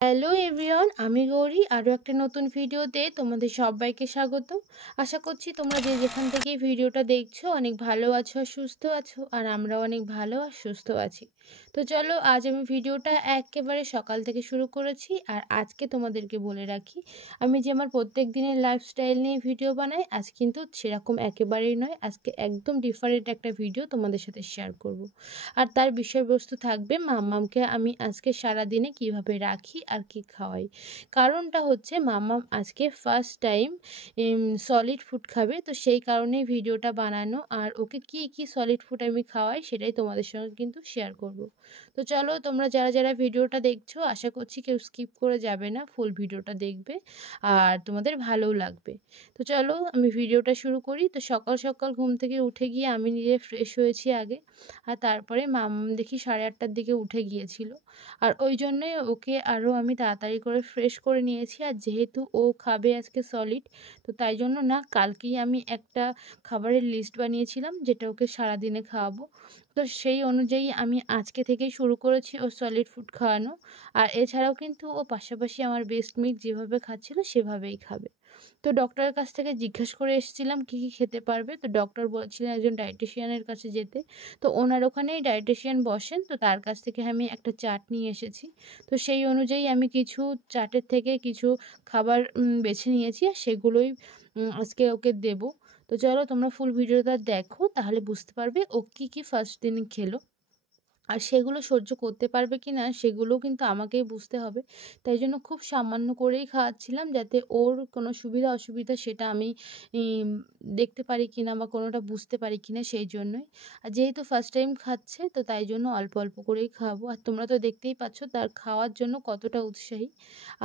Hello everyone, আমি গৌরী। আরও একটা নতুন ভিডিওতে তোমাদের সবাইকে স্বাগত। আশা করছি তোমরা যে যেখান থেকে ভিডিওটা দেখছো অনেক ভালো আছো আর সুস্থ আছো, আর আমরাও অনেক ভালো আর সুস্থ আছি। তো চলো, আজ আমি ভিডিওটা একেবারে সকাল থেকে শুরু করেছি। আর আজকে তোমাদেরকে বলে রাখি, আমি যে আমার প্রত্যেক দিনের লাইফস্টাইল নিয়ে ভিডিও বানাই, আজ কিন্তু সেরকম একেবারেই নয়। আজকে একদম ডিফারেন্ট একটা ভিডিও তোমাদের সাথে শেয়ার করব। আর তার বিষয়বস্তু থাকবে মাম্মামকে আমি আজকে সারাদিনে কিভাবে রাখি আর কি খাওয়াই। কারণটা হচ্ছে মাম্মাম আজকে ফার্স্ট টাইম সলিড ফুড খাবে, তো সেই কারণেই ভিডিওটা বানানো। আর ওকে কি কি সলিড ফুড আমি খাওয়াই সেটাই তোমাদের সঙ্গে কিন্তু শেয়ার করব। তো চলো, তোমরা যারা যারা ভিডিওটা দেখছো, আশা করছি কেউ স্কিপ করে যাবে না, ফুল ভিডিওটা দেখবে আর তোমাদের ভালোও লাগবে। তো চলো আমি ভিডিওটা শুরু করি। তো সকাল সকাল ঘুম থেকে উঠে গিয়ে আমি নিজে ফ্রেশ হয়েছি আগে। আর তারপরে দেখি 8:30টার দিকে উঠে গিয়েছিল। আর ওই জন্যই ওকে আরও আমি তাড়াতাড়ি করে ফ্রেশ করে নিয়েছি। আর যেহেতু ও খাবে আজকে সলিড, তো তাই জন্য না কালকেই আমি একটা খাবারের লিস্ট বানিয়েছিলাম যেটা ওকে সারাদিনে খাওয়াবো। তো সেই অনুযায়ী আমি আজকে থেকেই শুরু করেছি ও সলিড ফুড খাওয়ানো। আর এছাড়াও কিন্তু ও পাশাপাশি আমার বেস্ট মিল্ক যেভাবে খাচ্ছিল সেভাবেই খাবে। তো ডক্টরের কাছ থেকে জিজ্ঞেস করে এসেছিলাম কী কী খেতে পারবে। তো ডক্টর বলছিলেন একজন ডায়েটিশিয়ানের কাছে যেতে। তো ওনার ওখানেই ডায়েটিশিয়ান বসেন, তো তার কাছ থেকে আমি একটা চার্ট নিয়ে এসেছি। তো সেই অনুযায়ী আমি কিছু চার্টের থেকে কিছু খাবার বেছে নিয়েছি, আর সেগুলোই আজকে ওকে দেবো। তো চলো তোমরা ফুল ভিডিওটা দেখো, তাহলে বুঝতে পারবে ও কী কী ফার্স্ট দিন খেলো। আর সেগুলো সহ্য করতে পারবে কি না সেগুলোও কিন্তু আমাকেই বুঝতে হবে। তাই জন্য খুব সামান্য করেই খাওয়াচ্ছিলাম, যাতে ওর কোনো সুবিধা অসুবিধা সেটা আমি ইম দেখতে পারি কিনা বা কোনোটা বুঝতে পারি কিনা, সেই জন্যই। আর যেহেতু ফার্স্ট টাইম খাচ্ছে, তো তাই জন্য অল্প অল্প করেই খাওয়াবো। আর তোমরা তো দেখতেই পাচ্ছ তার খাওয়ার জন্য কতটা উৎসাহী।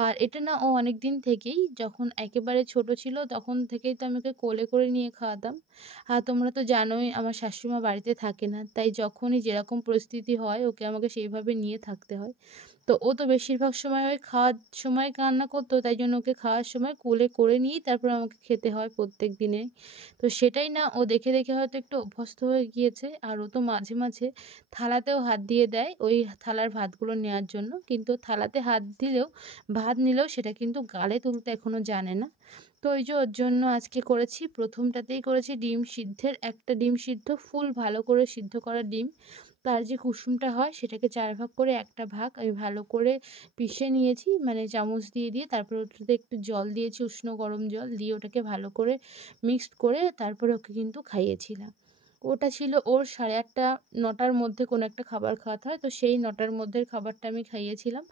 আর এটা না ও অনেক দিন থেকেই, যখন একেবারে ছোট ছিল তখন থেকেই তো আমি ওকে কোলে করে নিয়ে খাওয়াতাম। আর তোমরা তো জানোই আমার শাশুড়িমা বাড়িতে থাকে না, তাই যখনই যেরকম পরিস্থিতি হয় ওকে আমাকে সেইভাবে নিয়ে থাকতে হয়। তো ও তো বেশিরভাগ সময় ওই খাওয়ার সময় কান্না করতো, তাই জন্য ওকে খাওয়ার সময় কোলে করে নিয়েই তারপর আমাকে খেতে হয় প্রত্যেক দিনে। তো সেটাই না ও দেখে দেখে হয়তো একটু অভ্যস্ত হয়ে গিয়েছে। আর ও তো মাঝে মাঝে থালাতেও হাত দিয়ে দেয় ওই থালার ভাতগুলো নেওয়ার জন্য, কিন্তু থালাতে হাত দিলেও ভাত নিলেও সেটা কিন্তু গালে তুলতে এখনও জানে না। তো ওই যে ওর জন্য আজকে করেছি, প্রথমটাতেই করেছি ডিম সিদ্ধের, একটা ডিম সিদ্ধ ফুল ভালো করে সিদ্ধ করা ডিম, তার যে কুসুমটা হয় সেটাকে 4 ভাগ করে একটা ভাগ আমি ভালো করে পিষে নিয়েছি, মানে চামচ দিয়ে দিয়ে। তারপরে ওটাতে একটু জল দিয়েছি, উষ্ণ গরম জল দিয়ে ওটাকে ভালো করে মিক্সড করে তারপরে ওকে কিন্তু খাইয়েছিলাম। ওটা ছিল ওর 8:30 9টার মধ্যে কোনো একটা খাবার খাওয়াতে হয়, তো সেই 9টার মধ্যের খাবারটা আমি খাইয়েছিলাম।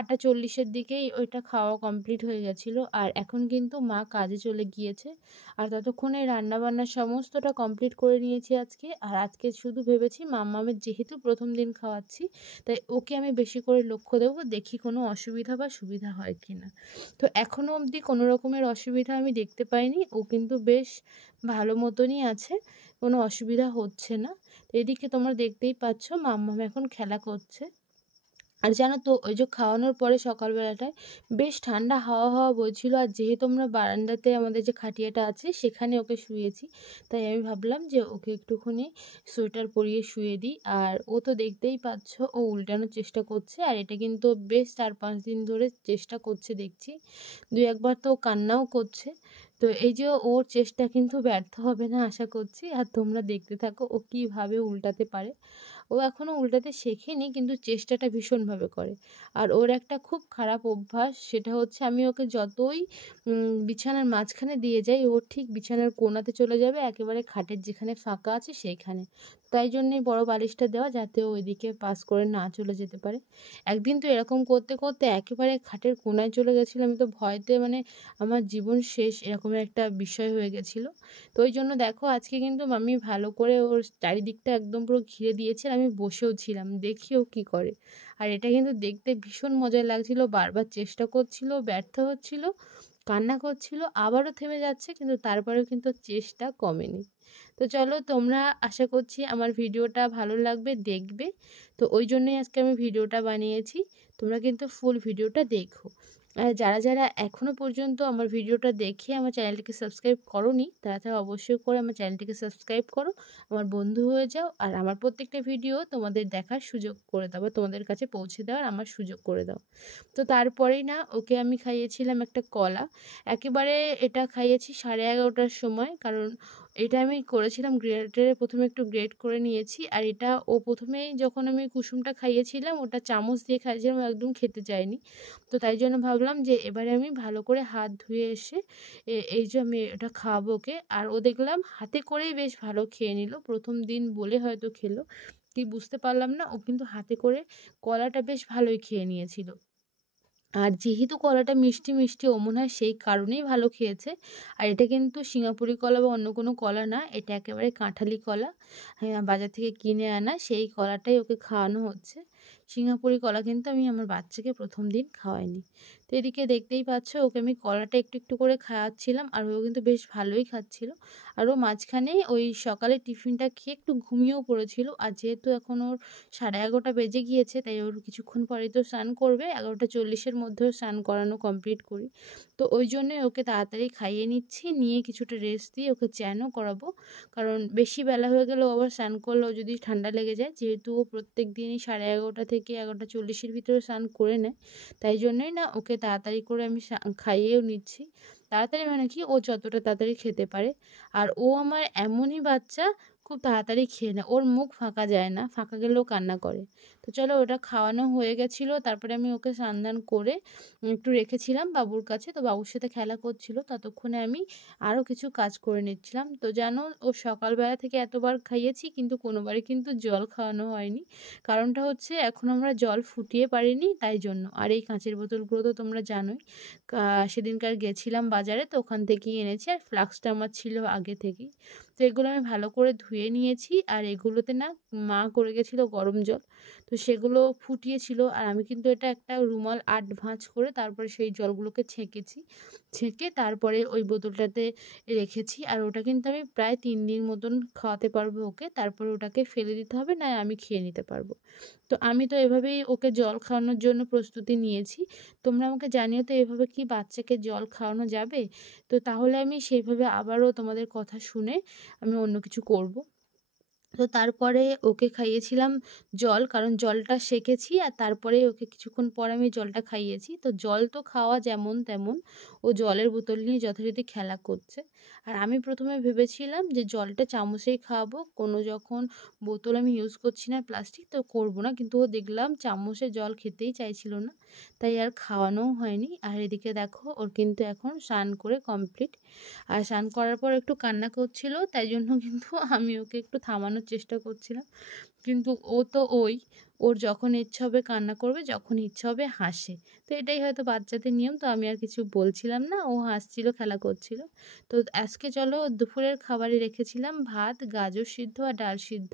8:40-এর দিকেই ওইটা খাওয়া কমপ্লিট হয়ে গেছিলো। আর এখন কিন্তু মা কাজে চলে গিয়েছে, আর ততক্ষণে রান্নাবান্না সমস্তটা কমপ্লিট করে নিয়েছি আজকে। আর আজকে শুধু ভেবেছি মাম্মামের যেহেতু প্রথম দিন খাওয়াচ্ছি, তাই ওকে আমি বেশি করে লক্ষ্য দেবো, দেখি কোনো অসুবিধা বা সুবিধা হয় কি না। তো এখনও অবধি কোনো রকমের অসুবিধা আমি দেখতে পাইনি, ও কিন্তু বেশ ভালো মতনই আছে, কোনো অসুবিধা হচ্ছে না। তো এদিকে তোমরা দেখতেই পাচ্ছ মাম্মাম এখন খেলা করছে। আর জানো তো ওই যে খাওয়ানোর পরে সকালবেলাটায় বেশ ঠান্ডা হাওয়া হাওয়া বইছিল। আর যেহেতু আমরা বারান্দাতে আমাদের যে খাটিয়াটা আছে সেখানে ওকে শুয়েছি, তাই আমি ভাবলাম যে ওকে একটুখানি সোয়েটার পরিয়ে শুয়ে দিই। আর ও তো দেখতেই পাচ্ছ ও উল্টানোর চেষ্টা করছে, আর এটা কিন্তু বেশ 4-5 দিন ধরে চেষ্টা করছে দেখছি। 2-1 বার তো ও কান্নাও করছে। তো এই যে ওর চেষ্টা কিন্তু ব্যর্থ হবে না আশা করছি। আর তোমরা দেখতে থাকো ও কীভাবে উল্টাতে পারে। ও এখনও উল্টাতে শেখেনি, কিন্তু চেষ্টাটা ভীষণভাবে করে। আর ওর একটা খুব খারাপ অভ্যাস, সেটা হচ্ছে আমি ওকে যতই বিছানার মাঝখানে দিয়ে যাই, ও ঠিক বিছানার কোণাতে চলে যাবে, একেবারে খাটের যেখানে ফাঁকা আছে সেইখানে। তাই জন্যেই বড় বালিশটা দেওয়া, যাতে ও ওইদিকে পাস করে না চলে যেতে পারে। একদিন তো এরকম করতে করতে একেবারে খাটের কোণায় চলে গেছিলো, আমি তো ভয়তে মানে আমার জীবন শেষ এরকমের একটা বিষয় হয়ে গেছিলো। তো ওই জন্য দেখো আজকে কিন্তু মাম্মি ভালো করে ওর চারিদিকটা একদম পুরো ঘিরে দিয়েছে, আর আমি বসেও ছিলাম, দেখি ও কী করে। আর এটা কিন্তু দেখতে ভীষণ মজা লাগছিল, বারবার চেষ্টা করছিল, ব্যর্থ হচ্ছিল, কান্না করছিল, আবারও থেমে যাচ্ছে, কিন্তু তারপরেও কিন্তু চেষ্টা কমেনি। তো চলো, তোমরা আশা করছি আমার ভিডিওটা ভালো লাগবে, দেখবে। তো ওই জন্যই আজকে আমি ভিডিওটা বানিয়েছি, তোমরা কিন্তু ফুল ভিডিওটা দেখো। আর যারা, যারা এখনো পর্যন্ত আমার ভিডিওটা দেখে আমার চ্যানেলটিকে সাবস্ক্রাইব করোনি, তারা, তারা অবশ্যই করে আমার চ্যানেলটিকে সাবস্ক্রাইব করো। আমার বন্ধু হয়ে যাও। আর আমার প্রত্যেকটা ভিডিও তোমাদের দেখার সুযোগ করে দাও বা তোমাদের কাছে পৌঁছে দেওয়ার আমার সুযোগ করে দাও। তো তারপরেই না ওকে আমি খাইয়েছিলাম একটা কলা। একেবারে এটা খাইয়েছি 11:30টার সময়। কারণ এটা আমি করেছিলাম গ্রেটারে, প্রথমে একটু গ্রেট করে নিয়েছি। আর এটা ও প্রথমেই যখন আমি কুসুমটা খাইয়েছিলাম ওটা চামচ দিয়ে খাইয়েছিলাম, ও একদম খেতে চায়নি। তো তাই জন্য ভাবলাম যে এবারে আমি ভালো করে হাত ধুয়ে এসে এই যে আমি এটা খাওয়াবো ওকে। আর ও দেখলাম হাতে করেই বেশ ভালো খেয়ে নিল। প্রথম দিন বলে হয়তো খেলো, কি বুঝতে পারলাম না। ও কিন্তু হাতে করে কলাটা বেশ ভালোই খেয়ে নিয়েছিল। আর যেহেতু কলাটা মিষ্টি, মিষ্টি, ও মনে হয় সেই কারণেই ভালো খেয়েছে। আর এটা কিন্তু সিঙ্গাপুরি কলা বা অন্য কোনো কলা না, এটা একেবারে কাঁঠালি কলা। হ্যাঁ, বাজার থেকে কিনে আনা সেই কলাটাই ওকে খাওয়ানো হচ্ছে। সিঙ্গাপুরি কলা কিন্তু আমি আমার বাচ্চাকে প্রথম দিন খাওয়াইনি। তো এদিকে দেখতেই পাচ্ছ ওকে আমি কলাটা একটু, একটু করে খাওয়াচ্ছিলাম আর ও কিন্তু বেশ ভালোই খাচ্ছিল। আর ও মাঝখানে ওই সকালের টিফিনটা খেয়ে একটু ঘুমিয়েও পড়েছিল। আর যেহেতু এখন ওর 11:30 বেজে গিয়েছে, তাই ওর কিছুক্ষণ পরেই তো স্নান করবে। 11:40-এর মধ্যেও স্নান করানো কমপ্লিট করি। তো ওই জন্যে ওকে তাড়াতাড়ি খাইয়ে নিচ্ছি, নিয়ে কিছুটা রেস্ট দিয়ে ওকে চ্যানও করাবো। কারণ বেশি বেলা হয়ে গেলে ও আবার স্নান করলে ও যদি ঠান্ডা লেগে যায়, যেহেতু ও প্রত্যেক দিনই 11:30 থেকে 11:40-এর ভিতরে স্নান করে নেয়, তাই জন্যই না ওকে তাড়াতাড়ি করে আমি খাইয়েও নিচ্ছি। তাড়াতাড়ি মানে কি, ও যতটা তাড়াতাড়ি খেতে পারে। আর ও আমার এমনই বাচ্চা, খুব তাড়াতাড়ি খেয়ে নেয়। ওর মুখ ফাঁকা যায় না, ফাঁকা গেলেও কান্না করে। তো চলো ওটা খাওয়ানো হয়ে গেছিলো। তারপরে আমি ওকে স্নান দান করে একটু রেখেছিলাম বাবুর কাছে। তো বাবুর সাথে খেলা করছিল, ততক্ষণে আমি আরও কিছু কাজ করে নিচ্ছিলাম। তো জানো, ও সকালবেলা থেকে এতবার খাইয়েছি কিন্তু কোনোবারই কিন্তু জল খাওয়ানো হয়নি। কারণটা হচ্ছে এখন আমরা জল ফুটিয়ে পারিনি, তাই জন্য। আর এই কাঁচের বোতলগুলো তো তোমরা জানোই, সেদিনকার গেছিলাম বাজারে, তো ওখান থেকেই এনেছি। আর ফ্লাস্কটা আমার ছিল আগে থেকেই। তো এগুলো আমি ভালো করে ধুয়ে নিয়েছি। আর এগুলোতে না মা করে গেছিলো গরম জল, তো সেগুলো ফুটিয়েছিল। আর আমি কিন্তু এটা একটা রুমাল 8 ভাঁজ করে তারপরে সেই জলগুলোকে ছেঁকেছি। ছেঁকে তারপরে ওই বোতলটাতে রেখেছি। আর ওটা কিন্তু আমি প্রায় 3 দিন মতন খাওয়াতে পারবো ওকে। তারপরে ওটাকে ফেলে দিতে হবে, না আমি খেয়ে নিতে পারবো। তো আমি তো এভাবেই ওকে জল খাওয়ানোর জন্য প্রস্তুতি নিয়েছি। তোমরা আমাকে জানিও তো এভাবে কি বাচ্চাকে জল খাওয়ানো যাবে? তো তাহলে আমি সেইভাবে আবারও তোমাদের কথা শুনে আমি অন্য কিছু করব। তো তারপরে ওকে খাইয়েছিলাম জল, কারণ জলটা সেকেছি আর তারপরে ওকে কিছুক্ষণ পর আমি জলটা খাইয়েছি। তো জল তো খাওয়া যেমন তেমন, ও জলের বোতল নিয়ে যথারীতি খেলা করছে। আর আমি প্রথমে ভেবেছিলাম যে জলটা চামচেই খাওয়াবো, কোনো যখন বোতল আমি ইউজ করছি না প্লাস্টিক, তো করবো না। কিন্তু ও দেখলাম চামচে জল খেতেই চাইছিল না, তাই আর খাওয়ানোও হয়নি। আর এদিকে দেখো ওর কিন্তু এখন স্নান করে কমপ্লিট। আর স্নান করার পর একটু কান্না করছিল, তাই জন্য কিন্তু আমি ওকে একটু থামানোর চেষ্টা করছিলাম। কিন্তু ও তো ওর যখন ইচ্ছা হবে কান্না করবে, যখন ইচ্ছা হবে হাসে। তো এটাই হয়তো বাচ্চাদের নিয়ম। তো আমি আর কিছু বলছিলাম না, ও হাসছিল, খেলা করছিল। তো আজকে চলো দুপুরের খাবারে রেখেছিলাম ভাত, গাজর সিদ্ধ আর ডাল সিদ্ধ।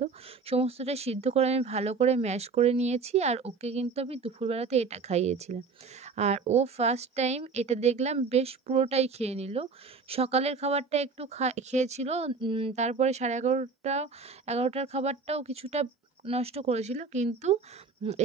সমস্তটা সিদ্ধ করে আমি ভালো করে ম্যাশ করে নিয়েছি। আর ওকে কিন্তু আমি দুপুরবেলাতে এটা খাইয়েছিলাম। আর ও ফার্স্ট টাইম এটা দেখলাম বেশ পুরোটাই খেয়ে নিল। সকালের খাবারটা একটু খেয়েছিল, তারপরে 11:30টার খাবারটাও কিছুটা নষ্ট করেছিল। কিন্তু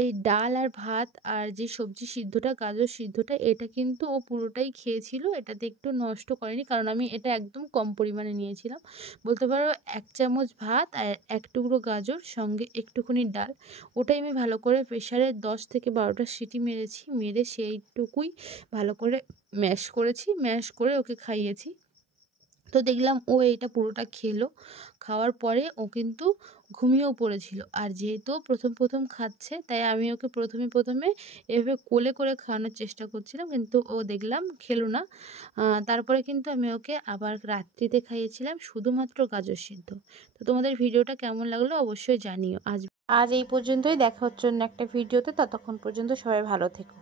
এই ডাল আর ভাত আর যে সবজি সিদ্ধটা, গাজর সিদ্ধটা, এটা কিন্তু ও পুরোটাই খেয়েছিল। এটাতে একটু নষ্ট করেনি, কারণ আমি এটা একদম কম পরিমাণে নিয়েছিলাম। বলতে পারো 1 চামচ ভাত আর 1 টুকরো গাজর, সঙ্গে একটুখানি ডাল। ওটাই আমি ভালো করে প্রেসারে 10 থেকে 12টা সিটি মেরেছি, মেরে সেইটুকুই ভালো করে ম্যাশ করেছি, ম্যাশ করে ওকে খাইয়েছি। তো দেখলাম ও এইটা পুরোটা খেলো। খাওয়ার পরে ও কিন্তু ঘুমিয়েও পড়েছিল। আর যেহেতু প্রথম প্রথম খাচ্ছে, তাই আমি ওকে প্রথমে এভাবে কোলে করে খাওয়ানোর চেষ্টা করছিলাম, কিন্তু ও দেখলাম খেলো না। তারপরে কিন্তু আমি ওকে আবার রাত্রিতে খাইয়েছিলাম শুধুমাত্র গাজর সিদ্ধ। তো তোমাদের ভিডিওটা কেমন লাগলো অবশ্যই জানিও। আজ এই পর্যন্তই, দেখা হচ্ছে অন্য একটা ভিডিওতে। ততক্ষণ পর্যন্ত সবাই ভালো থেকো।